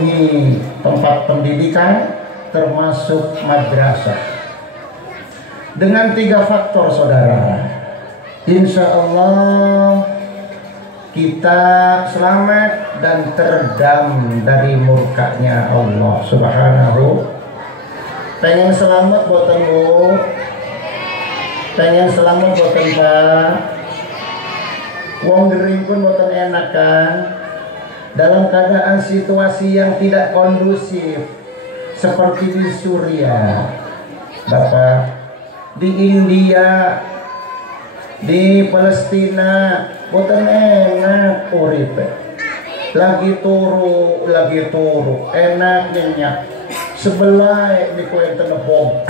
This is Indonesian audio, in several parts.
di tempat pendidikan termasuk madrasah. Dengan 3 faktor saudara, insya Allah kita selamat dan teredam dari murkanya Allah Subhanahu. Pengen selamat buatan Bu? Pengen selamat buatan Pak? Wong gering pun buatan enak kan? Dalam keadaan situasi yang tidak kondusif seperti di Suriah, Bapak, di India, di Palestina, boten enak uripe. Lagi turu, enak nyenyak. Sebelah di kuenten bom.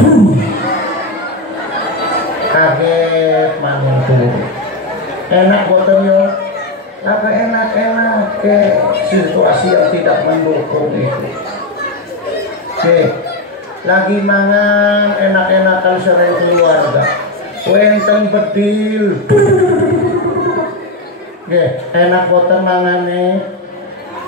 Kaget maning turu. Enak boten yo. Apa enak-enak ke situasi yang tidak mendukung itu. Oke, lagi mangan enak-enakan sering keluarga. Wenten bedil. Oke, enak boten mangane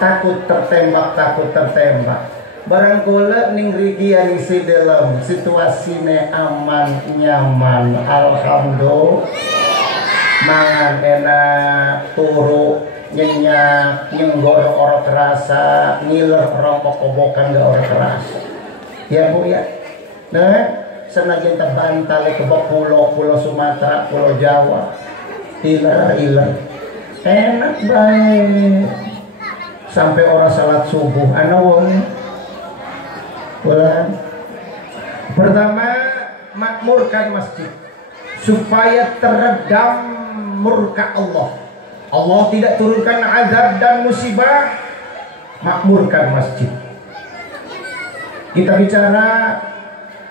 takut tertembak. Barang kula ning rigi isi dalam situasine aman nyaman, alhamdulillah. Mangan enak, turu nyenyak, nyenggor orang kerasa, ngiler rokok kobokan gak orang kerasa. Ya Bu ya. Nah, senajan terbantal ke pulau Sumatera, pulau Jawa, iler. Enak baik. Sampai orang salat subuh, anawon. Pertama, makmurkan masjid supaya teredam murka Allah. Allah tidak turunkan azab dan musibah, makmurkan masjid. Kita bicara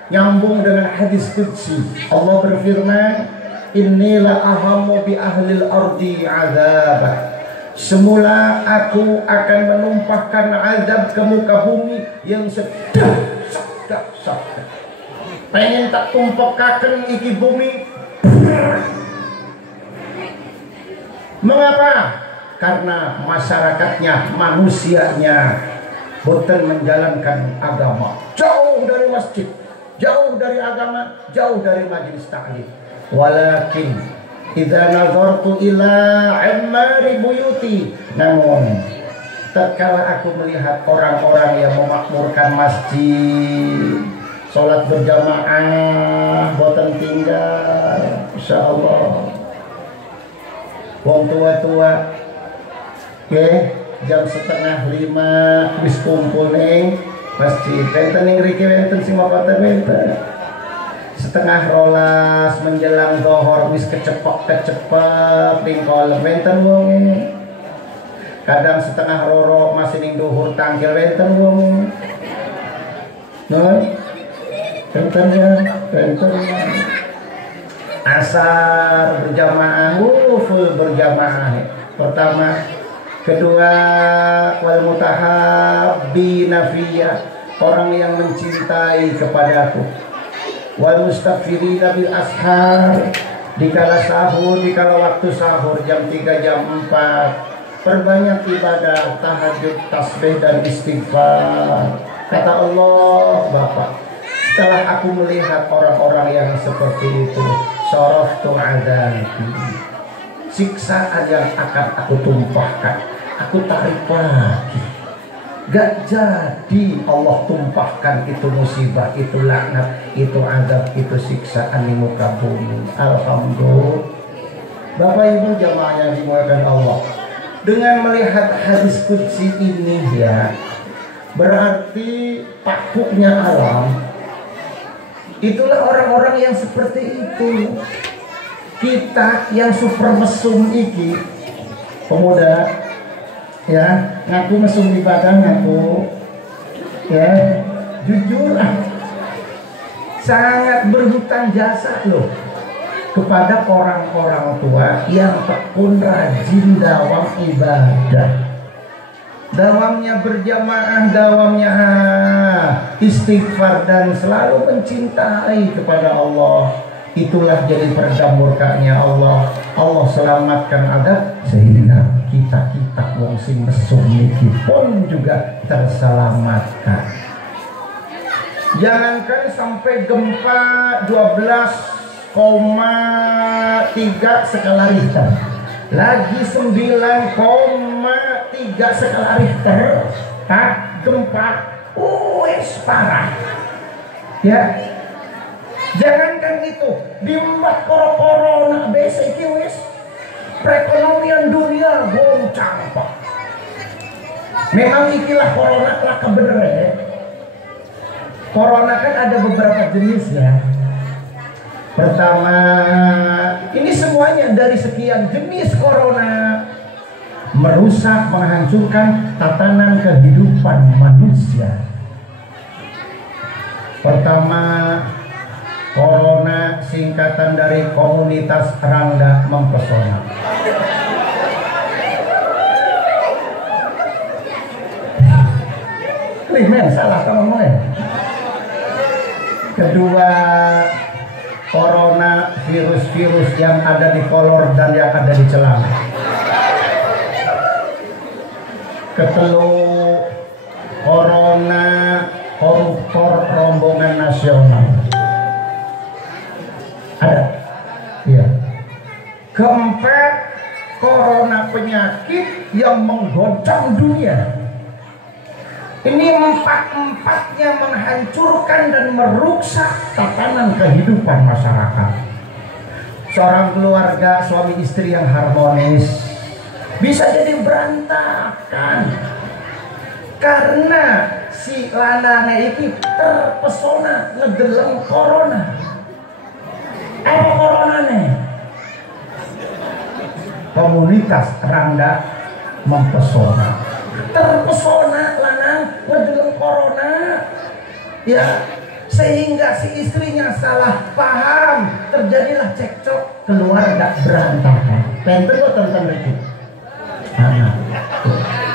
nyambung dengan hadis qudsi. Allah berfirman, "Innilah ahammu bi ahlil ardi azab." Semula aku akan menumpahkan azab ke muka bumi yang sedang. Pengen tak tumpakaken iki bumi. Mengapa? Karena masyarakatnya, manusianya boten menjalankan agama. Jauh dari masjid, jauh dari agama, jauh dari majelis ta'lim. Walakin idza nazartu ila ammari buyuti, namun tatkala aku melihat orang-orang yang memakmurkan masjid, sholat berjamaah, boten tinggal, insyaallah. Wong tua-tua, jam 4:30 wis kumpul ning masjid. Wenten ning riki wenten sing mapaten wenten. 11:30 menjelang zuhur wis kecepek ning kolam wenten wong. Kadang 1:30 masih ning dhuhur tangkil wenten wong. Nun, wenten ya. Asar berjamaah, full berjamaah. Pertama, kedua, wal mutahabbina fiyya, orang yang mencintai kepadaku. Wal mustaghfirina bil ashar, dikala sahur, dikala waktu sahur jam 3, jam 4. Perbanyak ibadah, tahajud, tasbih dan istighfar. Kata Allah, Bapak, setelah aku melihat orang-orang yang seperti itu, soroftu adabi, siksaan yang akan aku tumpahkan, aku tarik lagi. Gak jadi Allah tumpahkan itu musibah, itu laknat, itu azab, itu siksaan di muka bumi. Alhamdulillah. Bapak Ibu jamaah yang dimuliakan Allah, dengan melihat hadis qudsi ini ya, berarti pakuknya alam. Itulah orang-orang yang seperti itu. Kita yang super mesum iki, pemuda, ya, ngaku mesum ibadah, ngaku, ya, jujur, sangat berhutang jasa loh kepada orang-orang tua yang tekun rajin dalam ibadah. Dawamnya berjamaah, dawamnya istighfar dan selalu mencintai kepada Allah. Itulah jadi peredam murkanya Allah. Allah selamatkan adab Sayyidina kita wong sing mesum niki pun juga terselamatkan. Jangankan sampai gempa 12,3 skala Richter, lagi 9,3 skala Richter, gempa, parah. Ya, jangankan itu, diembat corona basic wis, perekonomian dunia goncang pak. Memang ikilah corona lah kebener ya. Corona kan ada beberapa jenis ya. Pertama, ini semuanya dari sekian jenis corona merusak, menghancurkan tatanan kehidupan manusia. Pertama, corona singkatan dari komunitas Rangga Mempesona. Men, salah kamu men. Kedua, corona virus-virus yang ada di kolor dan yang ada di celana. Ketelu, corona koruptor rombongan nasional. Ada? Iya. Keempat, corona penyakit yang menggoncang dunia. Ini empat-empatnya menghancurkan dan merusak tatanan kehidupan masyarakat. Seorang keluarga suami istri yang harmonis bisa jadi berantakan karena si lanane iki terpesona ngedeleng corona. Apa coronane? Komunitas Rangga Mempesona. Terpesona lanang ngedeleng corona. Ya, sehingga si istrinya salah paham, terjadilah cekcok, keluarga berantakan. Penten kok tentang itu.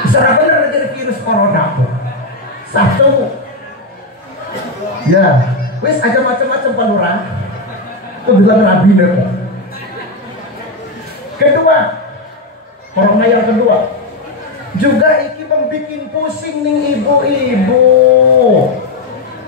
Secara benar jadi virus corona aku. Satu, ya, wis aja macam-macam pelurang. Itu bilang rabi deh. Kedua, corona yang kedua juga iki membuat pusing nih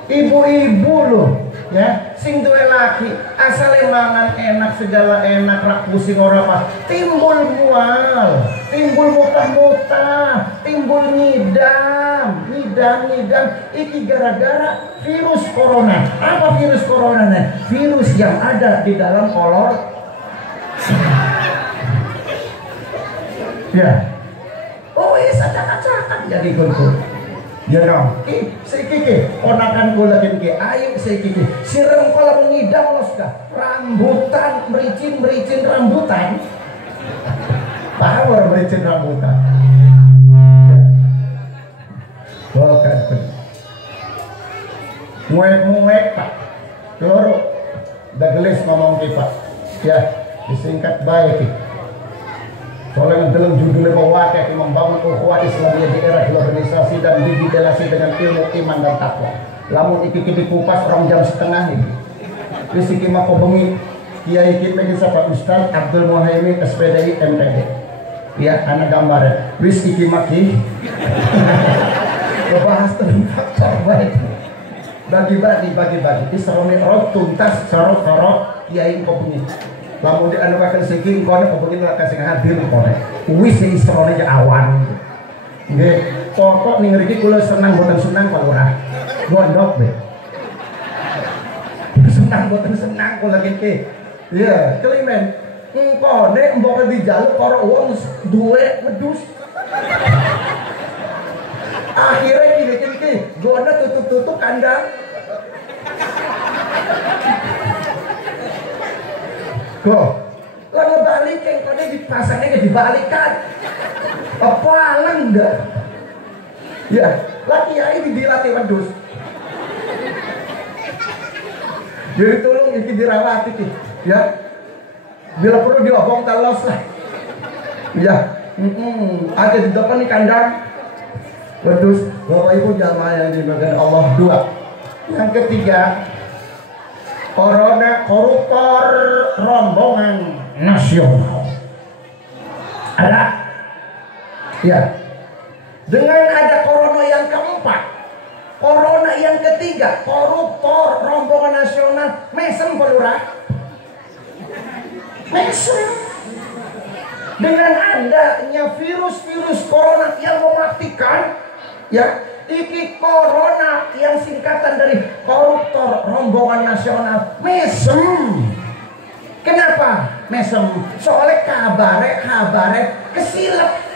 ibu-ibu loh, ya, sing duwe laki asale mangan enak segala enak, rak pusing ora apa, timbul mual, timbul muntah-muntah, timbul ngidam, iki gara-gara virus corona. Apa virus corona nih? Virus yang ada di dalam kolor. Ya. Oh iya, acak-acakan jadi gulku. Ya dong, si ponakan gula lagi ayo si sirem kalau mengidam los kah, rambutan mericin rambutan, power mericin rambutan. Bukan, muek pak, loro, dagelis ngomong kita, ya disingkat baik. Soalnya dalam judulnya bahwa kayak membangun ukhuwah Islamiyah di era globalisasi dan digitalisasi dengan ilmu iman dan takwa. Lamun iki dikupas orang jam setengah ini. Wis iki mako bengi kiai kita iki sapa Ustaz Abdul Muhaimin SPDI MPD. Ya, anak gambar. Wis iki maki. Bahas tentang faktor baik. Bagi-bagi. Isrone rot tuntas sorot kiai kok bengi. Lamun di anu akan segi kone pokoknya nggak kasih hadir kone wis isrone aja awan nggih pokok ning mriki kula senang boten senang Pak Lurah gondok be senang boten senang kula iki ya klimen kone mbok dijaluk karo wong duwe wedhus akhirnya kiri gona tutup kandang. Kok ngebalik yang kode dipasangnya dibalikan apa alang enggak ya laki ai dilatih wedus jadi tolong ini dirawat itu ya bila perlu diobong telos lah ya ada di depan nih kandang wedus. Bapak ibu jamaah yang dimuliakan Allah. Dua, yang ketiga, corona koruptor rombongan nasional. Ada Ya. Dengan ada corona yang keempat, corona yang ketiga, koruptor, rombongan nasional, mesem pelurah. Mesem. Dengan adanya virus-virus corona yang mematikan, ya, iki corona yang singkatan dari koruptor, rombongan nasional, mesem. Kenapa mesem? Soalnya kabare kesilap.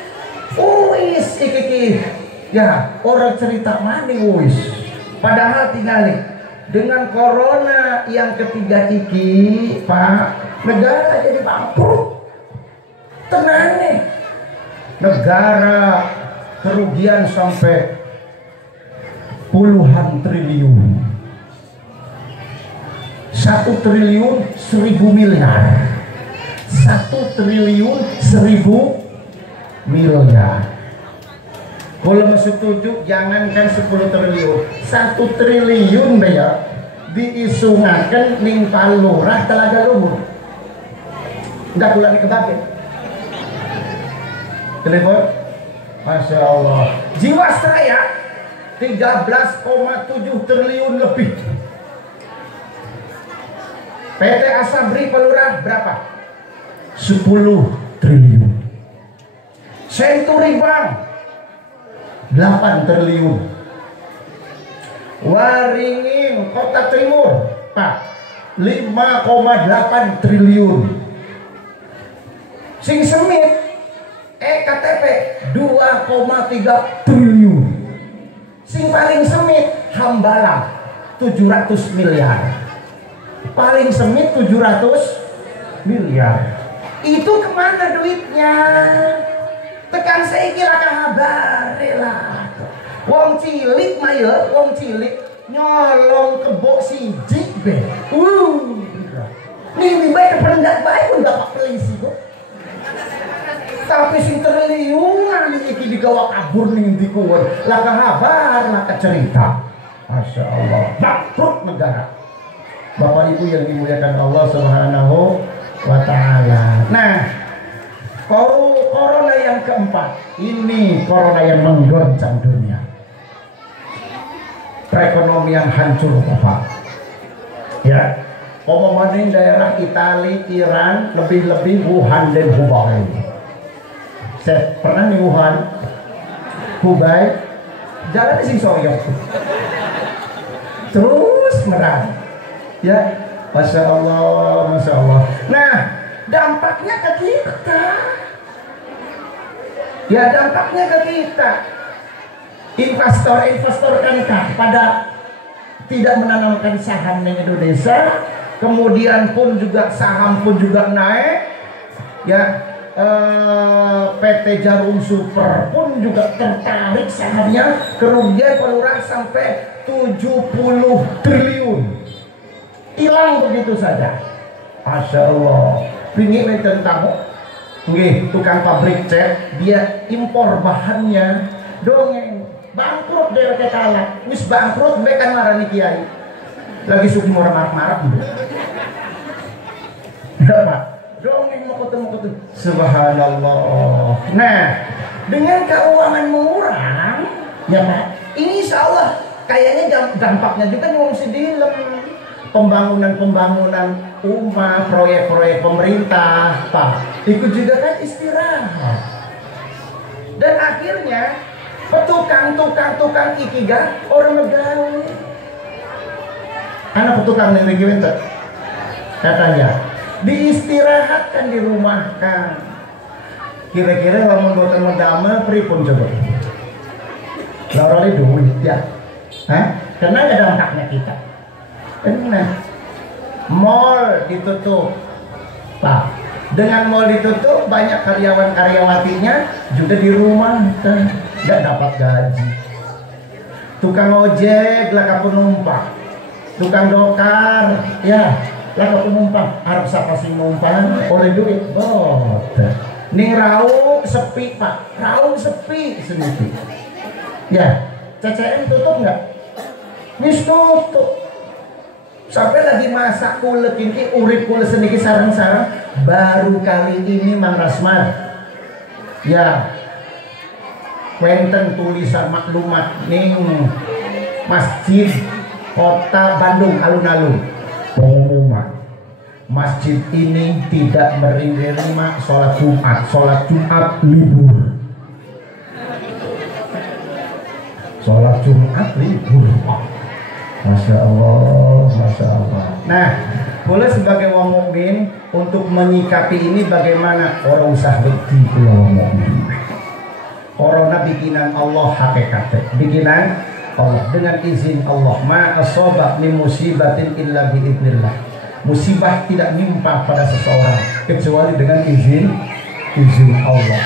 Uis iki ya orang cerita mana uis. Padahal tinggal nih dengan corona yang ketiga iki, Pak, negara jadi bangkrut. Tenang nih, negara kerugian sampai puluhan triliun. 1 triliun 1000 miliar. 1 triliun 1000 miliar. Kalau setuju jangankan 10 triliun, 1 triliun deh ya diisungakan ning palurah Telaga Luhur. Enggak pula dikebake. Telepon. Masya Allah. Jiwasraya 13,7 triliun lebih. PT Asabri Pelurah berapa? 10 triliun. Century Bank 8 triliun. Waringin Kota Timur, Pak, 5,8 triliun. Sing Semit EKTP 2,3 triliun. Sing paling semit Hambalang 700 miliar. Paling semit 700 miliar. Itu kemana duitnya? Tekan saya kira kabar lah. Wong cilik mayor, wong cilik nyolong kebo siji be. Nih baik kependak baik pun dapat polisi kok. Tapi sing triliunan iki digawa kabur ning ndi kuwi. Lah kabar, lah cerita. Masya Allah, bangkrut negara. Bapak Ibu yang dimuliakan Allah Subhanahu wa taala. Nah, corona yang keempat, ini corona yang menggoncang dunia. Perekonomian hancur, Bapak. Ya, ngomongin daerah Italia, Iran, lebih-lebih Wuhan dan Hubei. Saya pernah di Wuhan, Hubei, jalan di Singsoyong, terus merah, ya, Masya Allah, Masya Allah. Nah, dampaknya ke kita, ya dampaknya ke kita. Investor kan pada tidak menanamkan saham di Indonesia, kemudian pun juga saham pun juga naik, ya. PT Jarum Super pun juga tertarik sahamnya, kerugian pelurah sampai 70 triliun hilang begitu saja. Masya Allah. Ini tentang tukang pabrik cat, dia impor bahannya dongeng bangkrut dia pakai kalah, wis bangkrut mereka marah nih kiai lagi suki marah-marah enggak Pak, dongeng mau ketemu subhanallah. Nah, dengan keuangan murah ya Pak, ini insya Allah kayaknya dampaknya juga ngomong dilem pembangunan rumah, proyek-proyek pemerintah Pak, itu juga kan istirahat. Dan akhirnya tukang ikiga orang negara anak petukang negeri gitu katanya diistirahatkan, dirumahkan. Kira-kira kalau mau damel pripun coba? Lalu duit ya, karena ada dampaknya kita. Nah, mall ditutup, Pak. Dengan mall ditutup, banyak karyawan-karyawatinya juga di rumah, nggak dapat gaji. Tukang ojek lah penumpang, tukang dokar, ya lah penumpang. Harap siapa sih numpang oleh duit, ning raung sepi Pak, raung sepi sedikit. Ya, CCM tutup nggak? Nis tutup. Sampai lagi masak kulek ini, urip kulek sedikit sarang-sarang. Baru kali ini Mang Rasman, ya wenten tulisan maklumat ning Masjid Kota Bandung alun-alun pengumuman masjid ini tidak menerima sholat Jumat libur. Sholat Jumat libur. Masya Allah, Masya Allah. Nah, boleh sebagai wong mukmin untuk menyikapi ini bagaimana? Orang usah beti wong mukmin. Corona bikinan Allah hakikatnya, bikinan Allah dengan izin Allah. Ma asoba min musibatin illa biidznillah. Musibah tidak nimpa pada seseorang kecuali dengan izin Allah.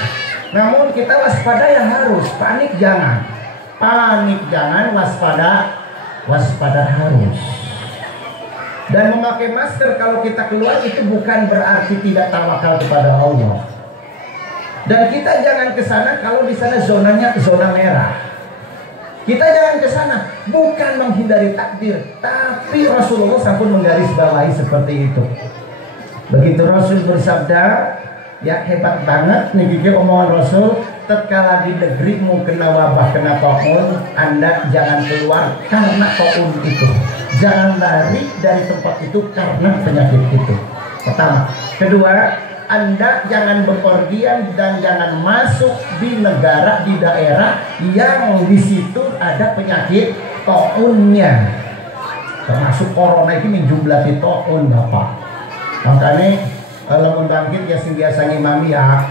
Namun kita waspada ya harus, panik jangan, waspada harus. Dan memakai masker kalau kita keluar itu bukan berarti tidak tawakal kepada Allah. Dan kita jangan ke sana kalau di sana zonanya zona merah. Kita jangan ke sana bukan menghindari takdir, tapi Rasulullah SAW menggarisbawahi seperti itu. Begitu Rasul bersabda, ya hebat banget nih gigi omongan Rasul. Tatkala di negerimu kena wabah, kena taun, Anda jangan keluar karena taun itu. Jangan lari dari tempat itu karena penyakit itu. Pertama. Kedua, Anda jangan bepergian dan jangan masuk di negara, di daerah yang di situ ada penyakit taunnya. Termasuk corona ini menjumlah di taun Bapak. Makanya kalau bangkit ya biasa ngimami ya.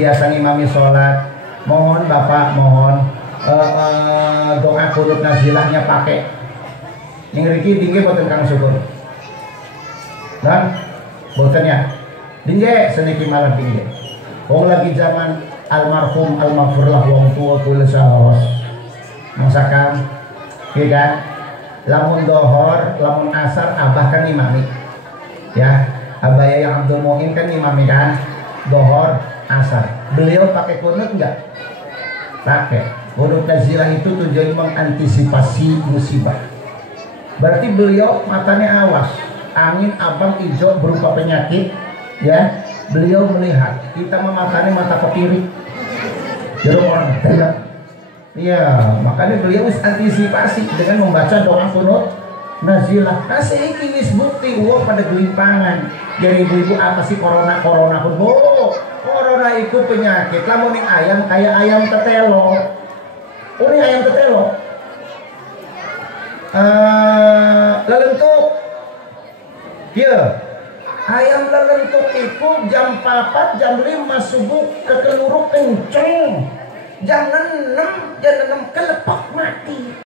Biasa ngimami sholat. Mohon Bapak, mohon doa kunut nazilahnya pakai. Ning riki tinggi boten kang syukur. Dan botennya dingge seniki malam tinggi. Wong lagi zaman almarhum almaghfurlah wong tua kula saos. Masakan ya kan? Lamun dohor, lamun asar abah kan imami. Ya, Abah yang Abdul Muin kan imami kan? Dohor, asar. Beliau pakai kunut enggak? Pakai. Kunut nazilah itu tujuan mengantisipasi musibah. Berarti beliau matanya awas. Angin abang hijau berupa penyakit, ya beliau melihat. Kita mematani mata kepiri jeruk orang banyak. Ya makanya beliau harus antisipasi dengan membaca doa kunut nazilah. Kasih iki wis bukti uang pada gelimpangan. Jadi ibu-ibu apa sih corona pun? Oh, corona itu penyakit. Lamun ning ayam kayak ayam tetelo. Oh ini ayam tetelo. Lelentuk. Ya. Ayam lelentuk itu jam 4, jam 5 subuh kekeluruk kenceng. Jam 6 kelepak mati.